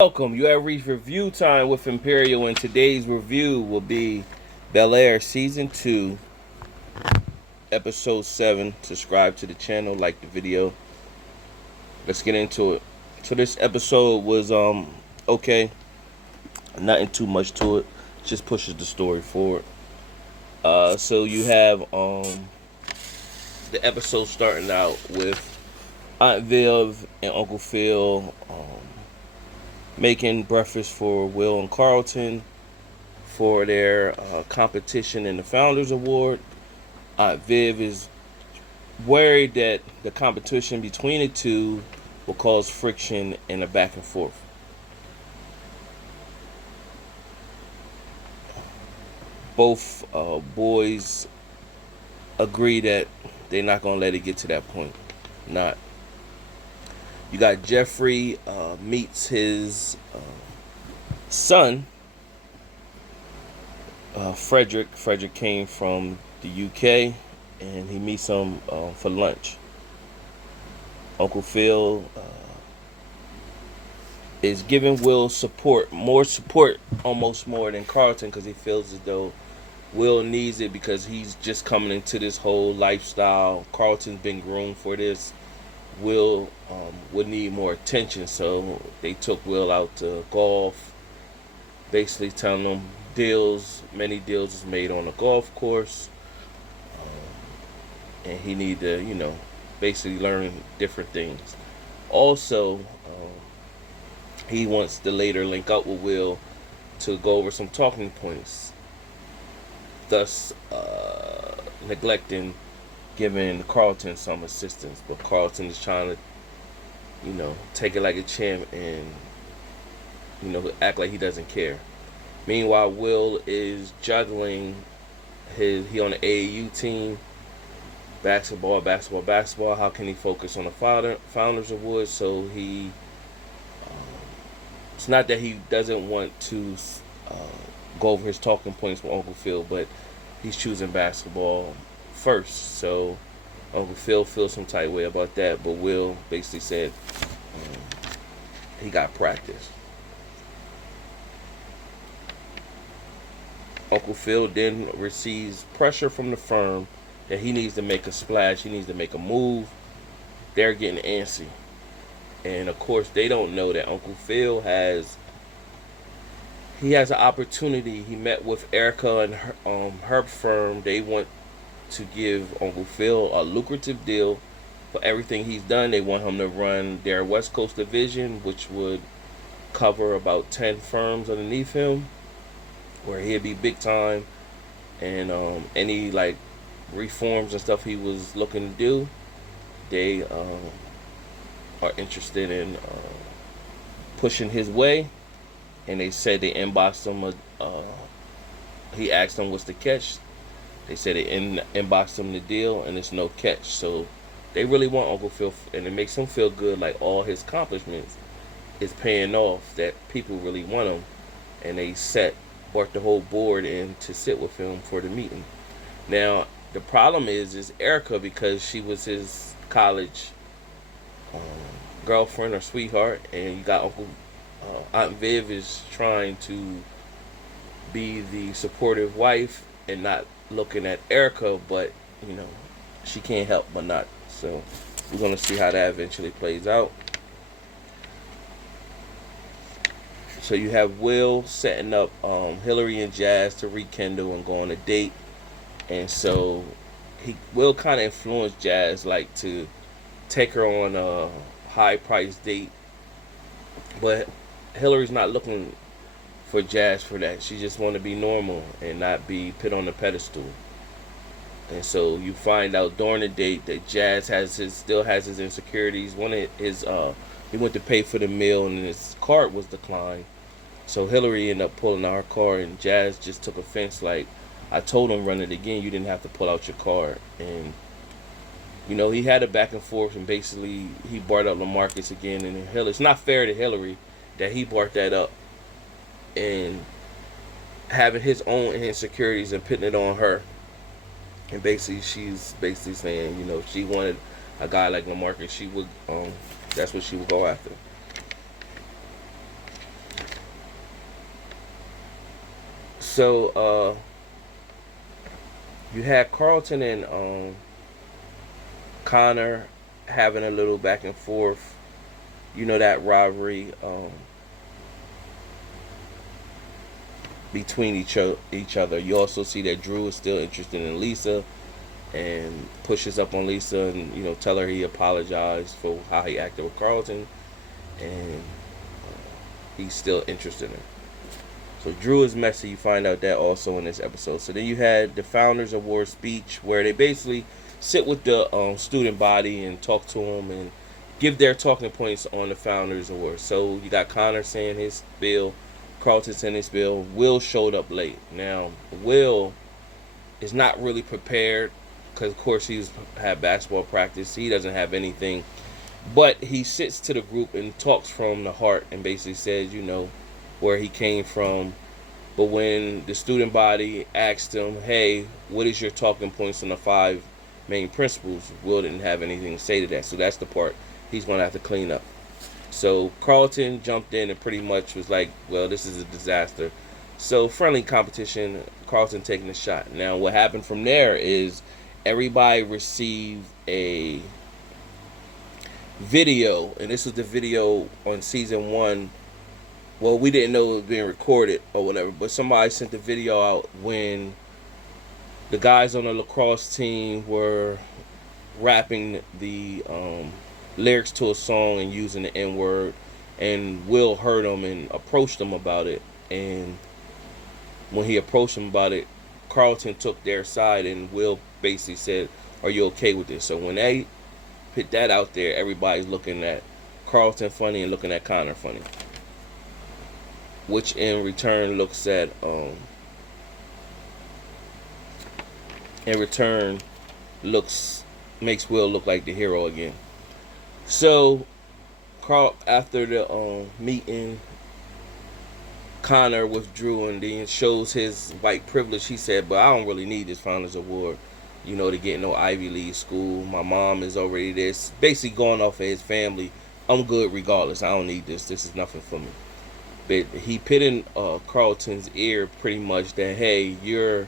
Welcome. You have reached review time with Imperial, and today's review will be Bel Air Season 2, Episode 7. Subscribe to the channel, like the video. Let's get into it. So this episode was okay. Nothing too much to it. Just pushes the story forward. So you have the episode starting out with Aunt Viv and Uncle Phil making breakfast for Will and Carlton for their competition in the Founders Award. Viv is worried that the competition between the two will cause friction and a back and forth. Both boys agree that they're not going to let it get to that point. Not. You got Jeffrey meets his son, Frederick. Frederick came from the UK, and he meets him for lunch. Uncle Phil is giving Will support, more support, almost more than Carlton, because he feels as though Will needs it because he's just coming into this whole lifestyle. Carlton's been groomed for this. Will would need more attention, so they took Will out to golf, basically telling him many deals is made on the golf course, and he need to, basically learn different things. Also, he wants to later link up with Will to go over some talking points, thus neglecting giving Carlton some assistance, but Carlton is trying to, take it like a champ and, act like he doesn't care. Meanwhile, Will is juggling he on the AAU team, basketball. How can he focus on the Founders Award? So it's not that he doesn't want to go over his talking points with Uncle Phil, but he's choosing basketball first, so Uncle Phil feels some type way about that, but Will basically said he got practice. Uncle Phil then receives pressure from the firm that he needs to make a splash, he needs to make a move. They're getting antsy, and of course they don't know that Uncle Phil has an opportunity. He met with Erica and her firm. They want to give Uncle Phil a lucrative deal for everything he's done. They want him to run their West Coast division, which would cover about 10 firms underneath him, where he'd be big time, and any like reforms and stuff he was looking to do, they are interested in pushing his way. And they said they inboxed him. He asked them what's the catch. They said they inboxed him the deal, and it's no catch. So they really want Uncle Phil, and it makes him feel good, like all his accomplishments is paying off, that people really want him. And they brought the whole board in to sit with him for the meeting. Now, the problem is Erica, because she was his college girlfriend or sweetheart, and you got Aunt Viv is trying to be the supportive wife and not looking at Erica, but she can't help but not. So we're gonna see how that eventually plays out. So you have Will setting up Hilary and Jazz to rekindle and go on a date, and so Will kind of influence Jazz, like to take her on a high price date, but Hilary's not looking for Jazz for that. She just want to be normal and not be put on a pedestal. And so you find out during the date that Jazz still has his insecurities. One of his he went to pay for the meal and his card was declined. So Hilary ended up pulling out her card, and Jazz just took offense, like, I told him run it again, you didn't have to pull out your card. And he had a back and forth, and basically he brought up LaMarcus again, and Hilary, it's not fair to Hilary that he brought that up and having his own insecurities and putting it on her. And basically she's basically saying, if she wanted a guy like LaMarcus, she would that's what she would go after. So you had Carlton and Connor having a little back and forth. You know, that rivalry between each other. You also see that Drew is still interested in Lisa and pushes up on Lisa and, you know, tell her he apologized for how he acted with Carlton, and he's still interested in her. So Drew is messy. You find out that also in this episode. So then you had the Founders Award speech where they basically sit with the student body and talk to them and give their talking points on the Founders Award. So you got Connor saying his spiel, Carlton saying his spiel. Will showed up late. Now, Will is not really prepared because, of course, he's had basketball practice. He doesn't have anything. But he sits to the group and talks from the heart and basically says, you know, where he came from. But when the student body asked him, hey, what is your talking points on the 5 main principles, Will didn't have anything to say to that. So that's the part he's going to have to clean up. So Carlton jumped in and pretty much was like, well, this is a disaster. So friendly competition, Carlton taking a shot. Now what happened from there is everybody received a video, and this was the video on season 1. Well, we didn't know it was being recorded or whatever, but somebody sent the video out when the guys on the lacrosse team were rapping the lyrics to a song and using the N-word, and Will heard them and approached them about it. And when he approached them about it, Carlton took their side, and Will basically said, are you okay with this? So when they put that out there, everybody's looking at Carlton funny and looking at Connor funny, which in return looks at makes Will look like the hero again. So Carl, after the meeting, Connor withdrew and then shows his white privilege. He said, but I don't really need this Founders Award, you know, to get no Ivy League school. My mom is already this. Basically going off of his family. I'm good regardless. I don't need this. This is nothing for me. But he put in Carlton's ear pretty much that, hey, your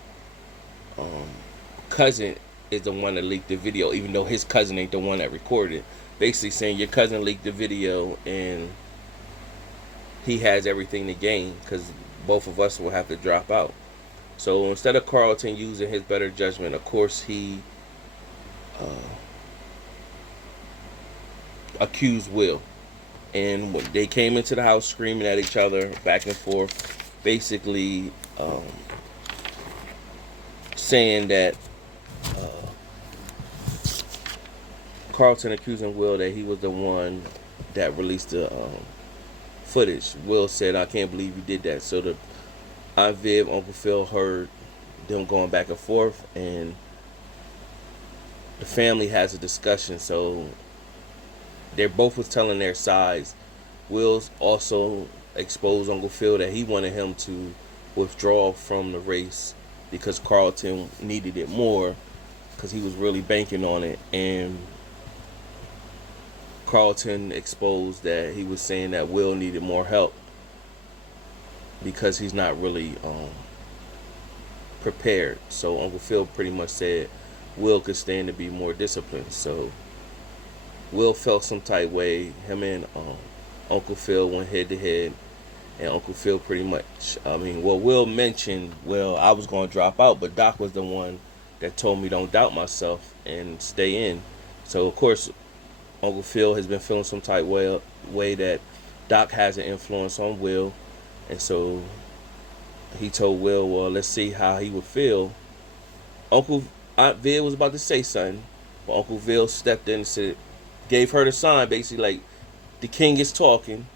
cousin is the one that leaked the video, even though his cousin ain't the one that recorded it. Basically saying your cousin leaked the video and he has everything to gain because both of us will have to drop out. So instead of Carlton using his better judgment, of course he accused Will. And when they came into the house screaming at each other, back and forth, basically saying that Carlton accusing Will that he was the one that released the footage. Will said, I can't believe you did that. So the Aunt Viv, Uncle Phil heard them going back and forth, and the family has a discussion. So they both was telling their sides. Will's also exposed Uncle Phil that he wanted him to withdraw from the race because Carlton needed it more because he was really banking on it. And Carlton exposed that he was saying that Will needed more help because he's not really prepared. So Uncle Phil pretty much said Will could stand to be more disciplined. So Will felt some type way. Him and Uncle Phil went head to head, and Uncle Phil pretty much, Will mentioned, well, I was going to drop out, but Doc was the one that told me don't doubt myself and stay in. So of course Uncle Phil has been feeling some type way that Doc has an influence on Will, and so he told Will, well, let's see how he would feel. Aunt Viv was about to say something, but Uncle Phil stepped in and said, gave her the sign, basically like, the king is talking,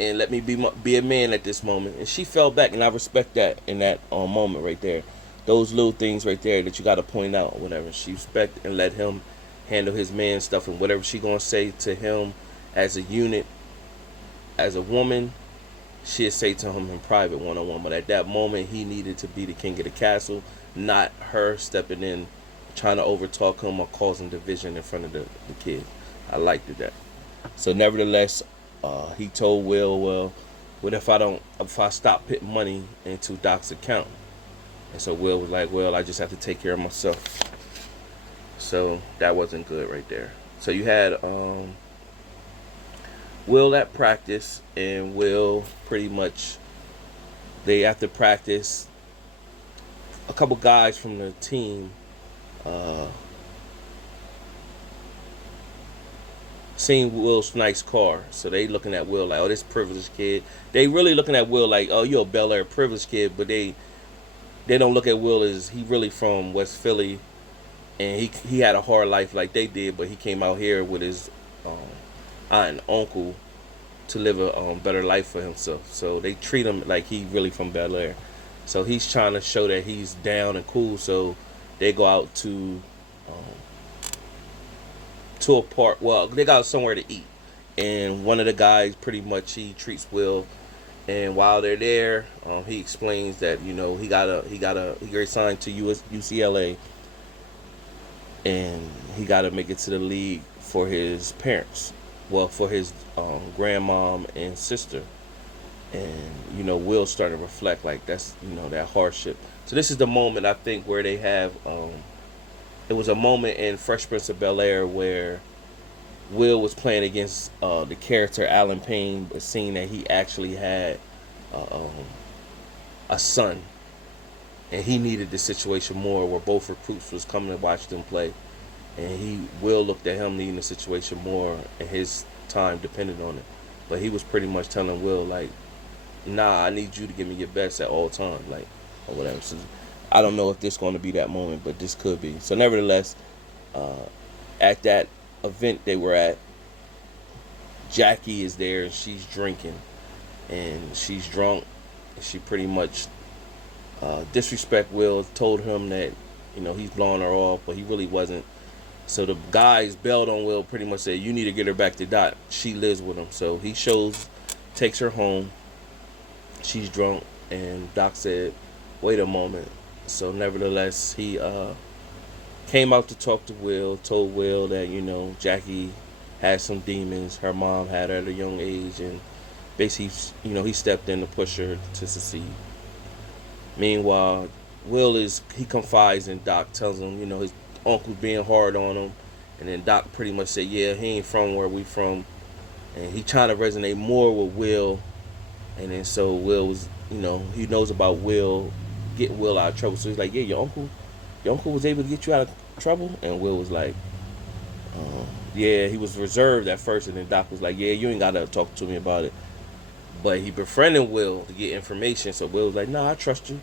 and let me be a man at this moment. And she fell back, and I respect that in that moment right there. Those little things right there that you got to point out or whatever. She respect and let him handle his man stuff, and whatever she gonna say to him as a unit, as a woman, she'll say to him in private, one-on-one. But at that moment, he needed to be the king of the castle, not her stepping in, trying to overtalk him or causing division in front of the kids. I liked that. So nevertheless, he told Will, well, what if I stop putting money into Doc's account? And so Will was like, well, I just have to take care of myself. So that wasn't good right there. So you had Will at practice, and Will pretty much, they after practice, a couple guys from the team uh, seen Will's nice car. So they looking at Will like, oh, this privileged kid. They really looking at Will like, oh, you're a Bel Air privileged kid, but they don't look at Will as he really from West Philly, and he had a hard life like they did, but he came out here with his um, aunt and uncle to live a better life for himself. So they treat him like he really from Bel Air. So he's trying to show that he's down and cool. So they go out to a park. Well, they got somewhere to eat, and one of the guys pretty much he treats Will. And while they're there, he explains that he got signed to UCLA, and he got to make it to the league for his parents. Well, for his grandmom and sister. And Will's starting to reflect like that's that hardship. So this is the moment I think where they have it was a moment in Fresh Prince of Bel Air where Will was playing against the character Alan Payne, but seeing that he actually had a son, and he needed the situation more where both recruits was coming to watch them play, and Will looked at him needing the situation more, and his time depended on it. But he was pretty much telling Will like, nah, I need you to give me your best at all times, like, or whatever. So I don't know if this is going to be that moment, but this could be. So nevertheless, at that event they were at, Jackie is there and she's drinking, and she's drunk. She pretty much disrespect Will, told him that he's blowing her off, but he really wasn't. So the guys bailed on Will, pretty much said, you need to get her back to Doc. She lives with him. So he takes her home. She's drunk, and Doc said, wait a moment. So nevertheless, he came out to talk to Will, told Will that Jackie had some demons. Her mom had her at a young age, and basically he stepped in to push her to succeed. Meanwhile, he confides in Doc, tells him his uncle's being hard on him, and then Doc pretty much said, yeah, he ain't from where we from, and he trying to resonate more with Will. And then so Will was, he knows about Will, getting Will out of trouble. So he's like, yeah, your uncle was able to get you out of trouble? And Will was like, yeah, he was reserved at first. And then Doc was like, yeah, you ain't got to talk to me about it. But he befriended Will to get information. So Will was like, nah, I trust you.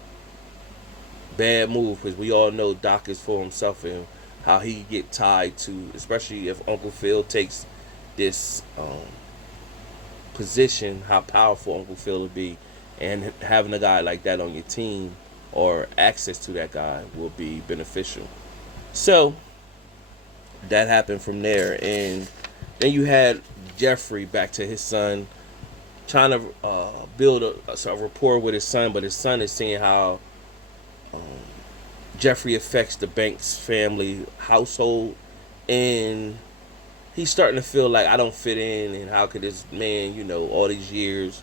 Bad move, because we all know Doc is for himself and how he get tied to, especially if Uncle Phil takes this position, how powerful Uncle Phil will be, and having a guy like that on your team or access to that guy will be beneficial. So that happened from there, and then you had Jeffrey back to his son, trying to build a rapport with his son, but his son is seeing how Jeffrey affects the Banks family household, and he's starting to feel like I don't fit in, and how could this man, all these years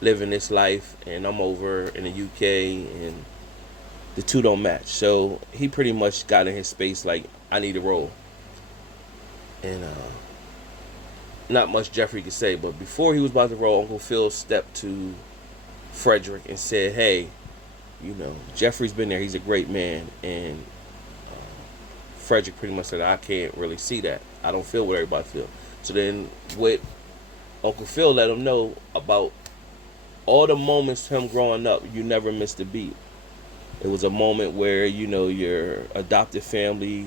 living this life, and I'm over in the UK, and the two don't match. So he pretty much got in his space like, I need a role. And not much Jeffrey could say, but before he was about to roll, Uncle Phil stepped to Frederick and said, hey, Jeffrey's been there, he's a great man. And Frederick pretty much said, I can't really see that. I don't feel what everybody feels. So then what Uncle Phil let him know about all the moments him growing up, you never missed a beat. It was a moment where, your adopted family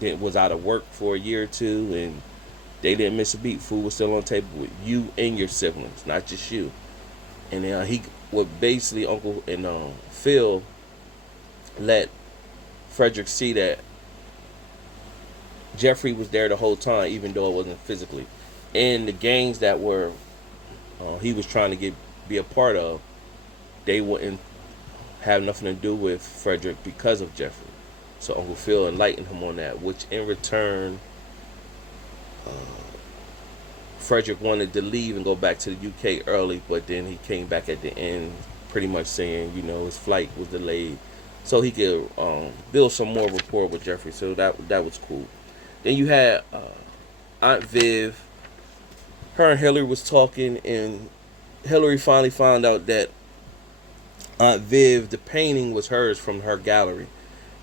was out of work for a year or two, and they didn't miss a beat. Food was still on the table with you and your siblings, not just you. And then he would basically, Uncle and Phil let Frederick see that Jeffrey was there the whole time, even though it wasn't physically. And the gangs that were he was trying to be a part of, they wouldn't have nothing to do with Frederick because of Jeffrey. So Uncle Phil enlightened him on that, which in return, Frederick wanted to leave and go back to the UK early, but then he came back at the end pretty much saying, his flight was delayed so he could build some more rapport with Jeffrey. So that was cool. Then you had Aunt Viv. Her and Hilary was talking, and Hilary finally found out that Aunt Viv, the painting was hers from her gallery,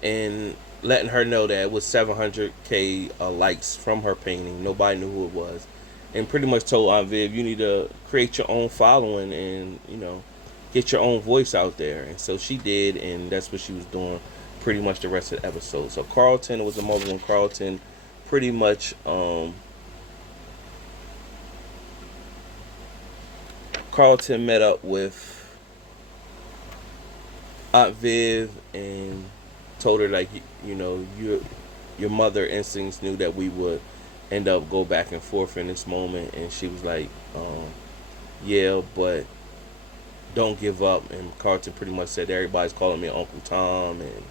and letting her know that it was 700K likes from her painting. Nobody knew who it was, and pretty much told Aunt Viv, you need to create your own following and get your own voice out there. And so she did, and that's what she was doing pretty much the rest of the episode. So Carlton was a moment when Carlton pretty much Carlton met up with Aunt Viv and told her, like, your mother instincts knew that we would end up go back and forth in this moment. And she was like, yeah, but don't give up. And Carlton pretty much said, everybody's calling me Uncle Tom, and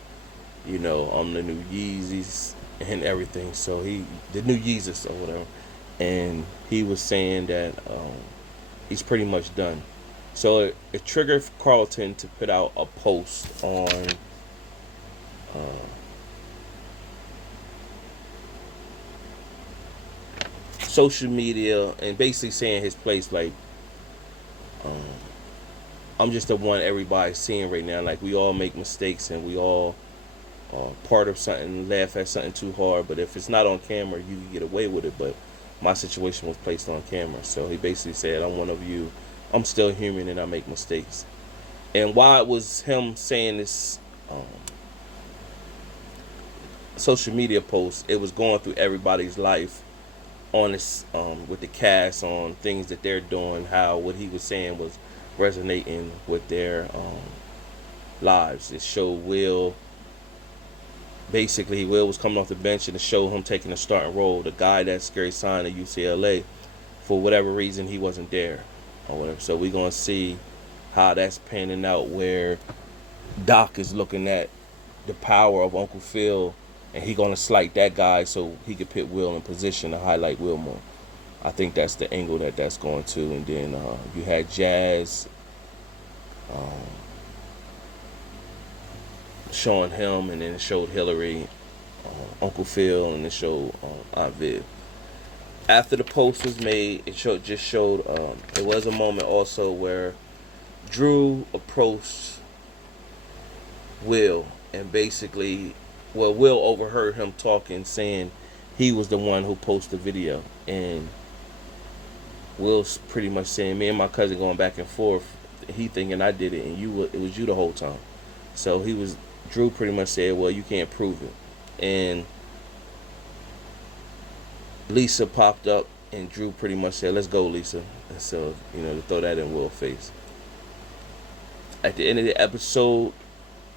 I'm the new Yeezys and everything. So the new Yeezus or whatever, and he was saying that he's pretty much done. So it triggered Carlton to put out a post on social media, and basically saying his place, like, I'm just the one everybody's seeing right now. Like, we all make mistakes, and we all are part of something, laugh at something too hard. But if it's not on camera, you can get away with it. But my situation was placed on camera. So he basically said, I'm one of you. I'm still human, and I make mistakes. And while it was him saying this social media post, it was going through everybody's life on this with the cast, on things that they're doing, how what he was saying was resonating with their lives. It showed Will. Basically, Will was coming off the bench, and it showed him taking a starting role. The guy that Scary signed at UCLA, for whatever reason, he wasn't there or whatever. So we're gonna see how that's panning out, where Doc is looking at the power of Uncle Phil, and he gonna slight that guy so he could put Will in position to highlight Will more. I think that's the angle that's going to. And then you had Jazz showing him, and then it showed Hilary, Uncle Phil, and it showed Aunt Viv. After the post was made, it showed it was a moment also where Drew approached Will, and basically, Will overheard him talking, saying he was the one who posted the video, and Will's pretty much saying, me and my cousin going back and forth. He thinking I did it, and it was you the whole time. So Drew pretty much said, well, you can't prove it. And Lisa popped up, and Drew pretty much said, let's go, Lisa. And so, to throw that in Will's face. At the end of the episode,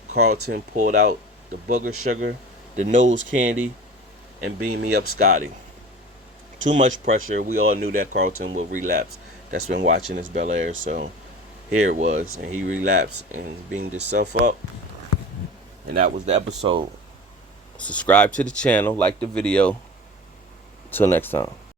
Carlton pulled out the booger sugar, the nose candy, and beamed me up Scotty. Too much pressure. We all knew that Carlton would relapse. That's been watching this Bel Air. So here it was, and he relapsed and beamed himself up. And that was the episode. Subscribe to the channel, like the video. Till next time.